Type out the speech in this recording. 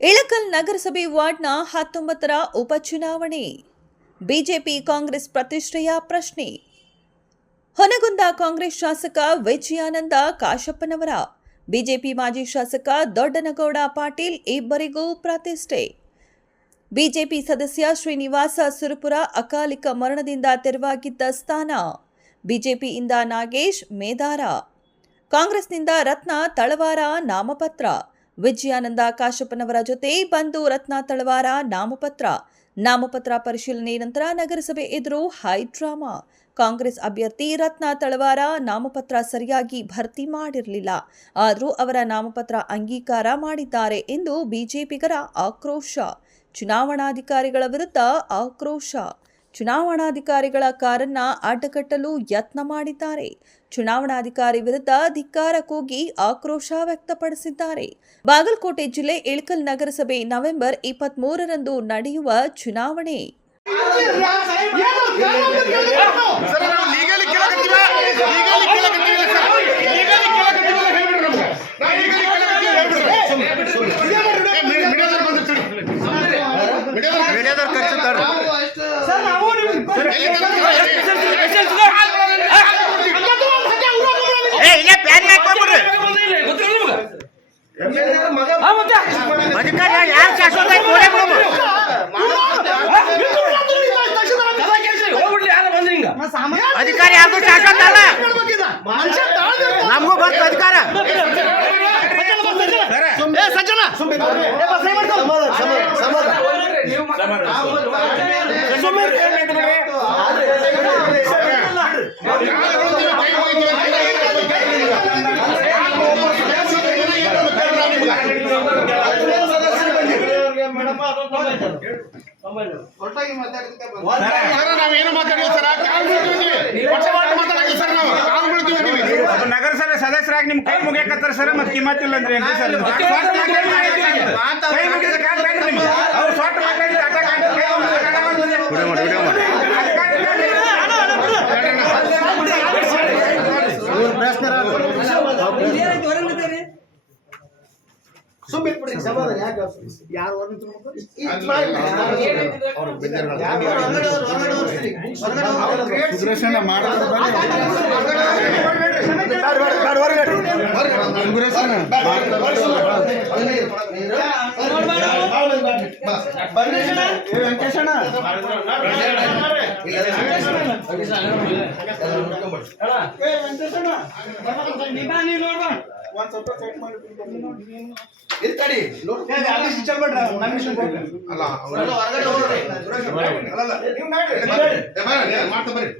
ಇಳಕಲ್ ನಗರಸಭೆ ವಾರ್ಡ್ನ ಹತ್ತೊಂಬತ್ತರ ಉಪಚುನಾವಣೆ. ಬಿಜೆಪಿ ಕಾಂಗ್ರೆಸ್ ಪ್ರತಿಷ್ಠೆಯ ಪ್ರಶ್ನೆ. ಹೊನಗುಂದ ಕಾಂಗ್ರೆಸ್ ಶಾಸಕ ವಿಜಯಾನಂದ ಕಾಶಪ್ಪನವರ, ಬಿಜೆಪಿ ಮಾಜಿ ಶಾಸಕ ದೊಡ್ಡನಗೌಡ ಪಾಟೀಲ್ ಇಬ್ಬರಿಗೂ ಪ್ರತಿಷ್ಠೆ. ಬಿಜೆಪಿ ಸದಸ್ಯ ಶ್ರೀನಿವಾಸ ಸುರಪುರ ಅಕಾಲಿಕ ಮರಣದಿಂದ ತೆರವಾಗಿದ್ದ ಸ್ಥಾನ. ಬಿಜೆಪಿಯಿಂದ ನಾಗೇಶ್ ಮೇದಾರ. ಕಾಂಗ್ರೆಸ್ನಿಂದ ರತ್ನ ತಳವಾರ ನಾಮಪತ್ರ. ವಿಜಯಾನಂದ ಕಾಶಪ್ಪನವರ ಜೊತೆ ಬಂದು ರತ್ನ ತಳವಾರ ನಾಮಪತ್ರ. ನಾಮಪತ್ರ ಪರಿಶೀಲನೆ ನಂತರ ನಗರಸಭೆ ಎದುರು ಹೈ ಡ್ರಾಮಾ. ಕಾಂಗ್ರೆಸ್ ಅಭ್ಯರ್ಥಿ ರತ್ನ ತಳವಾರ ನಾಮಪತ್ರ ಸರಿಯಾಗಿ ಭರ್ತಿ ಮಾಡಿರಲಿಲ್ಲ. ಆದರೂ ಅವರ ನಾಮಪತ್ರ ಅಂಗೀಕಾರ ಮಾಡಿದ್ದಾರೆ ಎಂದು ಬಿಜೆಪಿಗರ ಆಕ್ರೋಶ. ಚುನಾವಣಾಧಿಕಾರಿಗಳ ವಿರುದ್ಧ ಆಕ್ರೋಶ. ಚುನಾವಣಾಧಿಕಾರಿಗಳ ಕಾರನ್ನ ಅಡ್ಡಗಟ್ಟಲು ಯತ್ನ ಮಾಡಿದ್ದಾರೆ. ಚುನಾವಣಾಧಿಕಾರಿ ವಿರುದ್ಧ ಧಿಕ್ಕಾರ ಕೂಗಿ ಆಕ್ರೋಶ ವ್ಯಕ್ತಪಡಿಸಿದ್ದಾರೆ. ಬಾಗಲಕೋಟೆ ಜಿಲ್ಲೆ ಇಳಕಲ್ ನಗರಸಭೆ ನವೆಂಬರ್ ಇಪ್ಪತ್ತ್ ಮೂರರಂದು ನಡೆಯುವ ಚುನಾವಣೆ. ಅಧಿಕಾರಿ ಯಾರು ಯಾರ್ದು ಶಾಸಕ ಅಲ್ಲ ನಮಗೂ ಬಂತು ಅಧಿಕಾರ ಸಜ್ಜನ ಸರ್ ನಗರಸಭೆ ಸದಸ್ಯರಾಗಿ ನಿಮ್ ಕೈ ಮುಗಿಯಕತ್ತಾರ ಸರ್ ಮತ್ತೆ ಕಿಮ್ಮತ್ತಿಲ್ಲ ಅಂದ್ರೆ ಏನ್ರಿ ಸರ್ ಇದು? ಕೈ ಮುಗಿದ ಕಾಲ್ ಬೇಡ್ರಿ ನಿಮ್ಗೆ. ಅವ್ರು ಸೊಟ್ಟ ಮಾತಾಡಿದ್ರೆ ಅಡ್ಡ ಕಾಣ್ತದೆ, ಕೈ ಮುಗಿದ ಕಾಲ್ ಬಂದಿದೆ. ಅಲ್ಲ ಅವ್ರು- ಅಲ್ಲಲ್ಲ, ನೀವು ನಡ್ರಿ. ಏ, ಬರ್ರಿ, ಏ, ಮಾಡ್ತಾ ಬರ್ರಿ